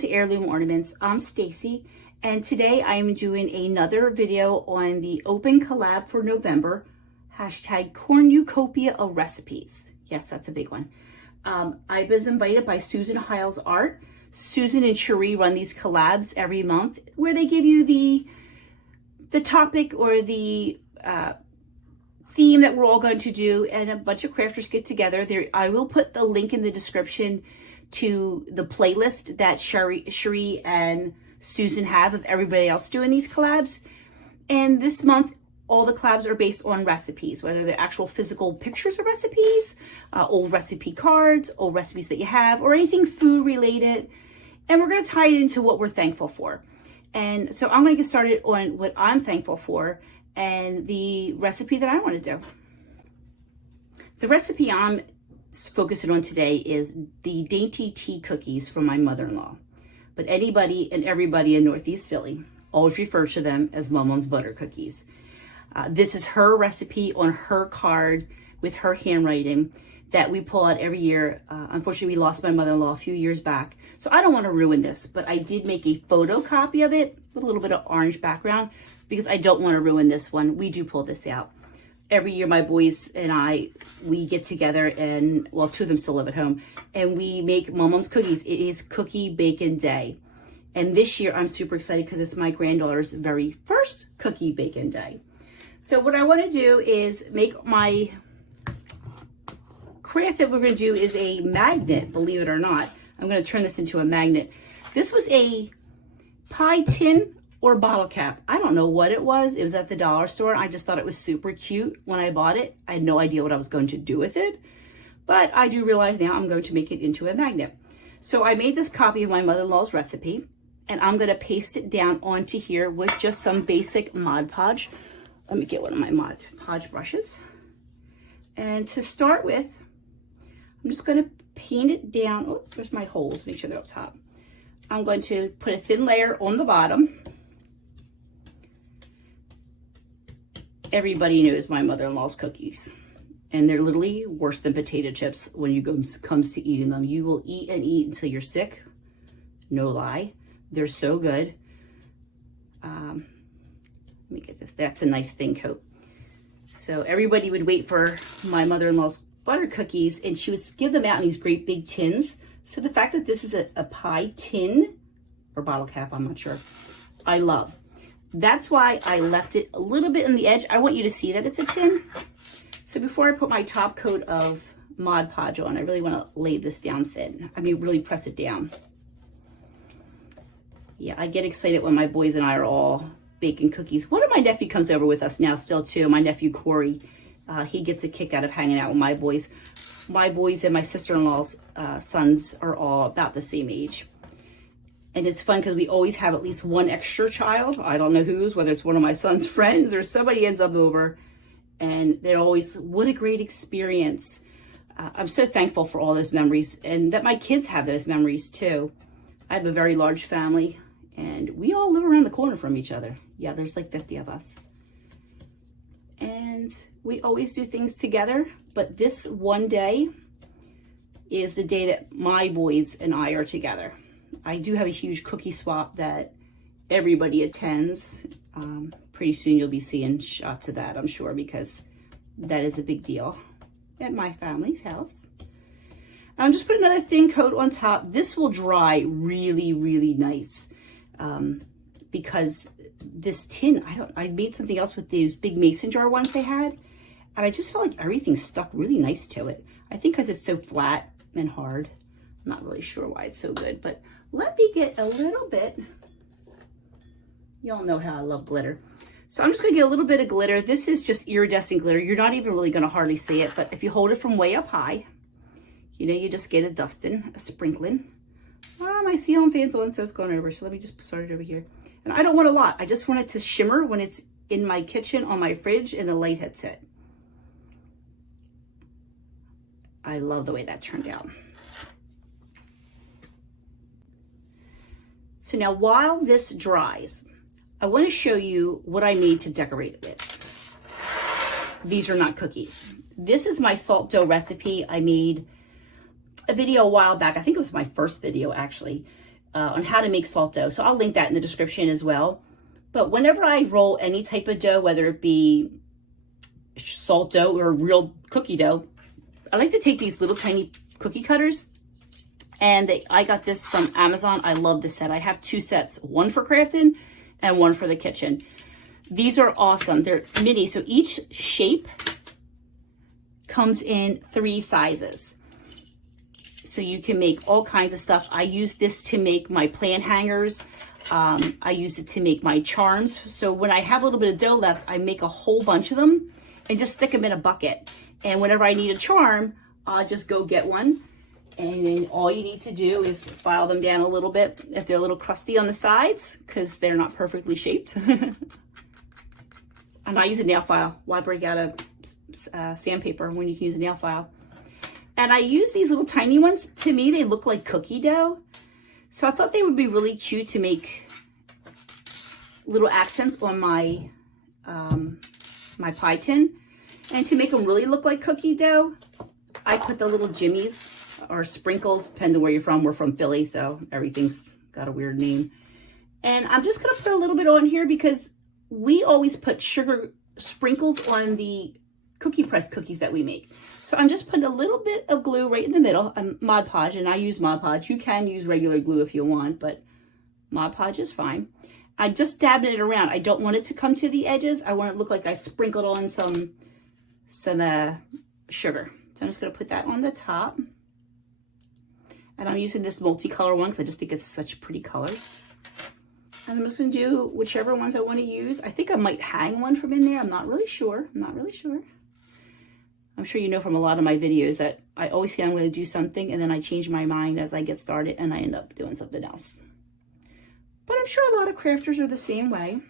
to Heirloom Ornaments. I'm Stacy, and today I'm doing another video on the open collab for November, hashtag Cornucopia of recipes. Yes, that's a big one. I was invited by Susan Hiles Art. Susan and Sheree run these collabs every month where they give you the topic or the theme that we're all going to do, and a bunch of crafters get together. There, I will put the link in the description to the playlist that Sheree and Susan have of everybody else doing these collabs. And this month, all the collabs are based on recipes, whether they're actual physical pictures of recipes, old recipe cards, old recipes that you have, or anything food related. And we're going to tie it into what we're thankful for. And so I'm going to get started on what I'm thankful for and the recipe that I want to do. The recipe I'm focusing on today is the dainty tea cookies from my mother-in-law. But anybody and everybody in Northeast Philly always refer to them as Mom's butter cookies. This is her recipe on her card with her handwriting that we pull out every year. Unfortunately, we lost my mother-in-law a few years back, so I don't want to ruin this, but I did make a photocopy of it with a little bit of orange background because I don't want to ruin this one. We do pull this out. Every year, my boys and we get together and, well, two of them still live at home, and we make Mom's cookies. It is cookie bacon day. And this year, I'm super excited because it's my granddaughter's very first cookie bacon day. So what I want to do is make my craft that we're going to do is a magnet, believe it or not. I'm going to turn this into a magnet. This was a pie tin or bottle cap. I don't know what it was. It was at the dollar store. I just thought it was super cute when I bought it. I had no idea what I was going to do with it, but I do realize now I'm going to make it into a magnet. So I made this copy of my mother-in-law's recipe, and I'm going to paste it down onto here with just some basic Mod Podge. Let me get one of my Mod Podge brushes. And to start with, I'm just going to paint it down. Oh, there's my holes. Make sure they're up top. I'm going to put a thin layer on the bottom. Everybody knows my mother-in-law's cookies, and they're literally worse than potato chips when you comes to eating them. You will eat and eat until you're sick. No lie. They're so good. Let me get this. That's a nice thin coat. So everybody would wait for my mother-in-law's butter cookies, and she would give them out in these great big tins. So the fact that this is a pie tin or bottle cap, I'm not sure, I love. That's why I left it a little bit on the edge. I want you to see that it's a tin. So before I put my top coat of Mod Podge on, I really want to lay this down thin. I mean, really press it down. Yeah, I get excited when my boys and I are all baking cookies. One of my nephew comes over with us now still too, my nephew Corey. He gets a kick out of hanging out with my boys. My boys and my sister-in-law's sons are all about the same age. And it's fun because we always have at least one extra child. I don't know whose, whether it's one of my son's friends or somebody ends up over. And they're always, what a great experience. I'm so thankful for all those memories and that my kids have those memories too. I have a very large family and we all live around the corner from each other. Yeah, there's like 50 of us. And we always do things together, but this one day is the day that my boys and I are together. I do have a huge cookie swap that everybody attends. Pretty soon you'll be seeing shots of that, I'm sure, because that is a big deal at my family's house. I'm just putting another thin coat on top. This will dry really, really nice because this tin, I made something else with these big mason jar ones they had, and I just felt like everything stuck really nice to it. I think because it's so flat and hard. I'm not really sure why it's so good, but let me get a little bit. Y'all know how I love glitter. So I'm just gonna get a little bit of glitter. This is just iridescent glitter. You're not even really gonna hardly see it, but if you hold it from way up high, you know, you just get a dusting, a sprinkling. My ceiling fan's on, so it's going over. So let me just start it over here. And I don't want a lot. I just want it to shimmer when it's in my kitchen on my fridge and the light hits it. I love the way that turned out. So now while this dries, I want to show you what I made to decorate it with. These are not cookies. This is my salt dough recipe I made a video a while back. I think it was my first video actually. on how to make salt dough. So I'll link that in the description as well. But whenever I roll any type of dough, whether it be salt dough or real cookie dough, I like to take these little tiny cookie cutters. And I got this from Amazon. I love this set. I have 2 sets, one for crafting and one for the kitchen. These are awesome. They're mini, so each shape comes in 3 sizes. So you can make all kinds of stuff. I use this to make my plant hangers. I use it to make my charms. So when I have a little bit of dough left, I make a whole bunch of them and just stick them in a bucket. And whenever I need a charm, I'll just go get one. And then all you need to do is file them down a little bit if they're a little crusty on the sides, because they're not perfectly shaped. And I use a nail file. Why break out a sandpaper when you can use a nail file? And I use these little tiny ones. To me, they look like cookie dough. So I thought they would be really cute to make little accents on my my pie tin. And to make them really look like cookie dough, I put the little jimmies or sprinkles, depending on where you're from. We're from Philly, so everything's got a weird name. And I'm just gonna put a little bit on here because we always put sugar sprinkles on the cookie press cookies that we make. So I'm just putting a little bit of glue right in the middle, Mod Podge, and I use Mod Podge. You can use regular glue if you want, but Mod Podge is fine. I'm just dabbing it around. I don't want it to come to the edges. I want it to look like I sprinkled on some sugar. So I'm just gonna put that on the top. And I'm using this multicolor one because I just think it's such pretty colors. And I'm just gonna do whichever ones I want to use. I think I might hang one from in there. I'm not really sure. I'm sure you know from a lot of my videos that I always say I'm going to do something and then I change my mind as I get started and I end up doing something else. But I'm sure a lot of crafters are the same way.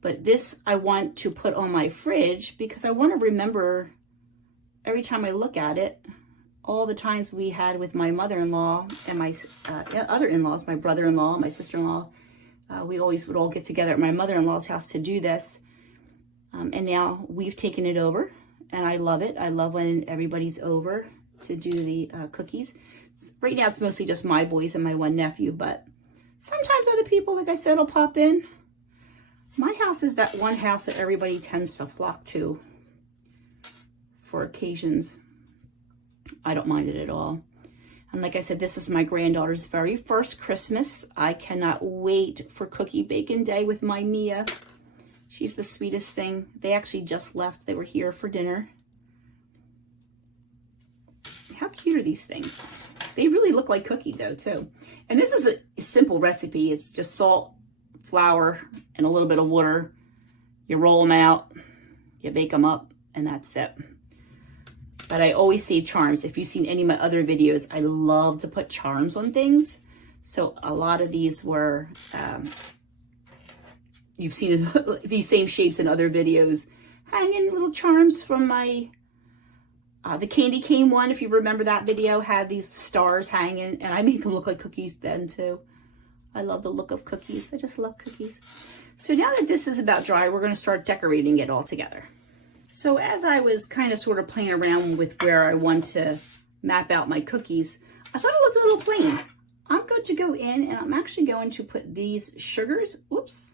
But this I want to put on my fridge because I want to remember every time I look at it, all the times we had with my mother-in-law and my other in-laws, my brother-in-law, my sister-in-law. We always would all get together at my mother-in-law's house to do this. And now we've taken it over and I love it. I love when everybody's over to do the cookies. Right now it's mostly just my boys and my one nephew, but sometimes other people, like I said, will pop in. My house is that one house that everybody tends to flock to for occasions. I don't mind it at all. And like I said, this is my granddaughter's very first Christmas. I cannot wait for Cookie Bacon Day with my Mia. She's the sweetest thing. They actually just left. They were here for dinner. How cute are these things? They really look like cookie dough too. And this is a simple recipe. It's just salt, flour, and a little bit of water. You roll them out, you bake them up, and that's it. But I always save charms. If you've seen any of my other videos, I love to put charms on things. So a lot of these were, you've seen these same shapes in other videos. Hanging little charms from my, the candy cane one, if you remember that video, had these stars hanging. And I made them look like cookies then too. I love the look of cookies. I just love cookies. So now that this is about dry, we're going to start decorating it all together. So as I was kind of sort of playing around with where I want to map out my cookies, I thought it looked a little plain. I'm going to go in and I'm actually going to put these sugars, oops,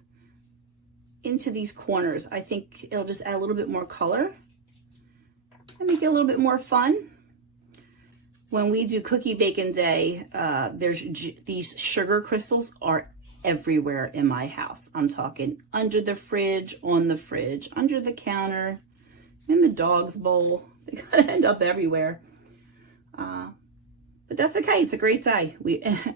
into these corners. I think it'll just add a little bit more color and make it a little bit more fun. When we do Cookie Bacon Day, these sugar crystals are everywhere in my house. I'm talking under the fridge, on the fridge, under the counter, in the dog's bowl. They gotta end up everywhere. But that's okay. It's a great day.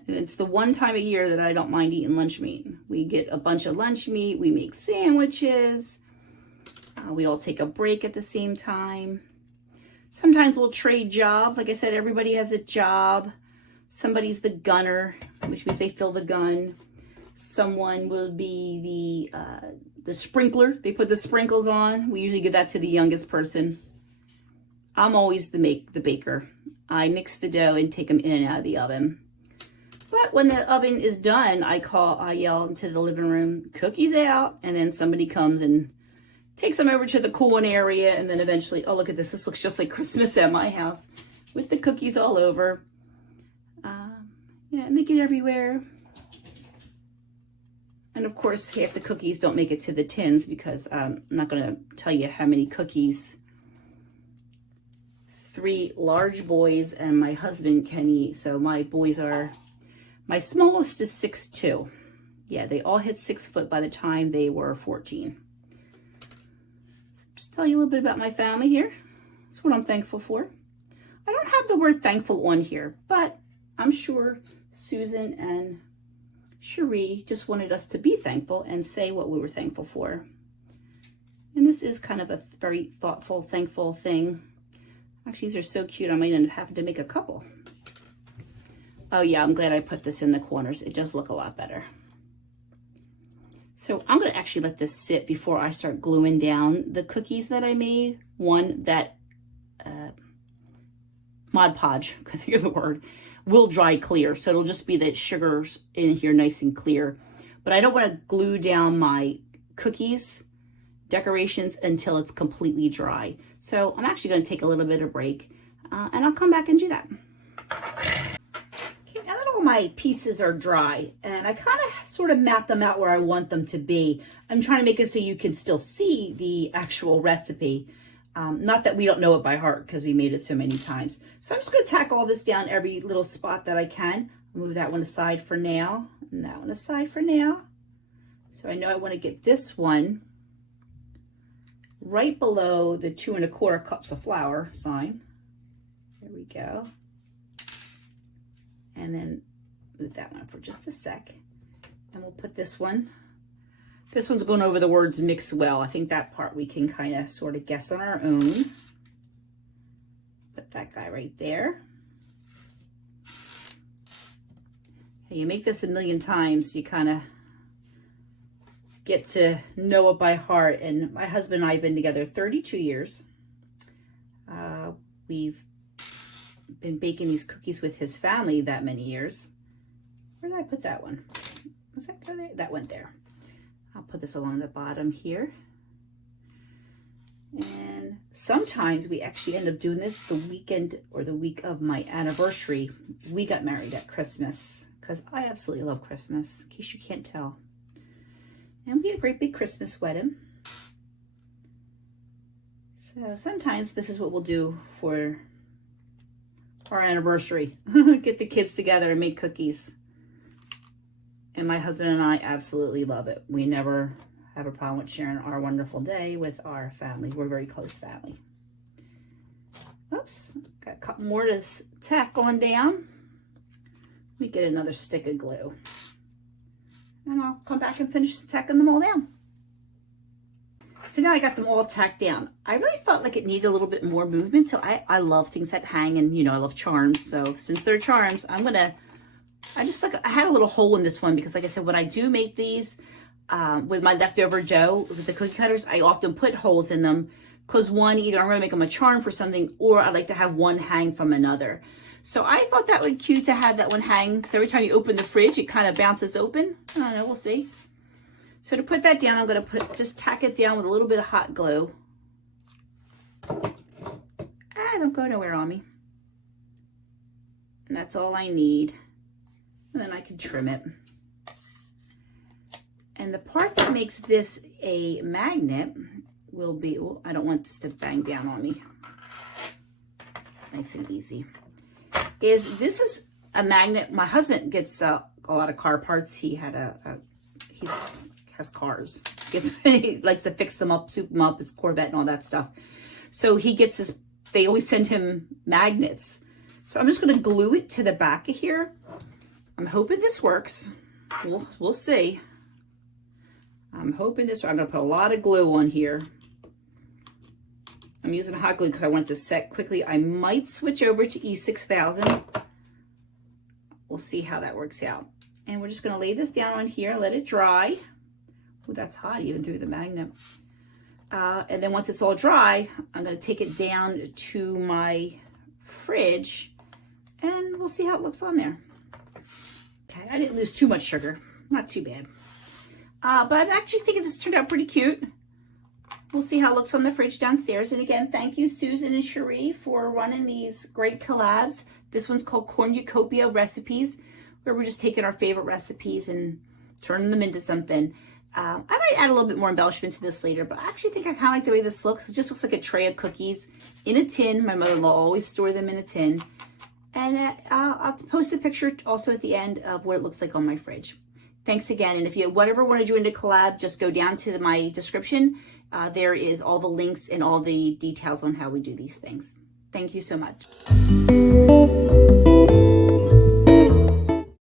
It's the one time a year that I don't mind eating lunch meat. We get a bunch of lunch meat. We make sandwiches. We all take a break at the same time. Sometimes we'll trade jobs. Like I said, everybody has a job. Somebody's the gunner, which means they fill the gun. Someone will be the sprinkler. They put the sprinkles on. We usually give that to the youngest person. I'm always the baker. I mix the dough and take them in and out of the oven. But when the oven is done, I yell into the living room, cookies out, and then somebody comes and takes them over to the cooling area, and then eventually, oh, look at this. This looks just like Christmas at my house with the cookies all over. Yeah, make it everywhere. And of course, half the cookies don't make it to the tins because I'm not going to tell you how many cookies 3 large boys and my husband can eat. So my boys my smallest is 6'2". Yeah, they all hit 6 foot by the time they were 14. So just tell you a little bit about my family here. That's what I'm thankful for. I don't have the word thankful on here, but I'm sure Susan and Sheree just wanted us to be thankful and say what we were thankful for. And this is kind of a very thoughtful, thankful thing. Actually, these are so cute, I might end up having to make a couple. Oh yeah, I'm glad I put this in the corners. It does look a lot better. So I'm gonna actually let this sit before I start gluing down the cookies that I made. One that Mod Podge, I think of the word, will dry clear. So it'll just be the sugars in here nice and clear. But I don't want to glue down my cookies decorations until it's completely dry. So I'm actually going to take a little bit of break and I'll come back and do that. Okay, now that all my pieces are dry and I kind of sort of map them out where I want them to be, I'm trying to make it so you can still see the actual recipe. Not that we don't know it by heart because we made it so many times. So I'm just going to tack all this down every little spot that I can. Move that one aside for now and that one aside for now. So I know I want to get this one right below the 2 1/4 cups of flour sign. There we go. And then move that one for just a sec. And we'll put this one. This one's going over the words mix well. I think that part we can kind of sort of guess on our own. Put that guy right there. And you make this a million times, you kind of get to know it by heart. And my husband and I have been together 32 years. We've been baking these cookies with his family that many years. Where did I put that one? Was that go there? That went there. I'll put this along the bottom here. And sometimes we actually end up doing this the weekend or the week of my anniversary. We got married at Christmas because I absolutely love Christmas, in case you can't tell. And we had a great big Christmas wedding. So sometimes this is what we'll do for our anniversary. Get the kids together and make cookies. And my husband and I absolutely love it. We never have a problem with sharing our wonderful day with our family. We're a very close family. Oops, got a couple more to tack on down. Let me get another stick of glue. And I'll come back and finish tacking them all down. So now I got them all tacked down. I really felt like it needed a little bit more movement. So I love things that hang, and you know, I love charms. So since they're charms, I had a little hole in this one because, like I said, when I do make these with my leftover dough with the cookie cutters, I often put holes in them because one, either I'm going to make them a charm for something, or I like to have one hang from another. So I thought that would be cute to have that one hang. So every time you open the fridge, it kind of bounces open. I don't know, we'll see. So to put that down, I'm going to just tack it down with a little bit of hot glue. Don't go nowhere on me. And that's all I need. And then I can trim it. And the part that makes this a magnet will be, oh, I don't want this to bang down on me. Nice and easy. This is a magnet. My husband gets a lot of car parts. He has cars. He likes to fix them up, soup them up, his Corvette and all that stuff. So they always send him magnets. So I'm just going to glue it to the back of here. I'm hoping this works. We'll see. I'm hoping this. I'm going to put a lot of glue on here. I'm using hot glue because I want it to set quickly. I might switch over to E6000. We'll see how that works out. And we're just going to lay this down on here, let it dry. Oh, that's hot even through the magnet. And then once it's all dry, I'm going to take it down to my fridge and we'll see how it looks on there. Okay, I didn't lose too much sugar. Not too bad. But I'm actually thinking this turned out pretty cute. we'll see how it looks on the fridge downstairs. And again, thank you, Susan and Sheree, for running these great collabs. This one's called Cornucopia Recipes, where we're just taking our favorite recipes and turning them into something. I might add a little bit more embellishment to this later, but I actually think I kind of like the way this looks. It just looks like a tray of cookies in a tin. My mother-in-law always store them in a tin. And I'll post a picture also at the end of what it looks like on my fridge. Thanks again. And if you whatever want to join the collab, just go down to my description. There is all the links and all the details on how we do these things. Thank you so much.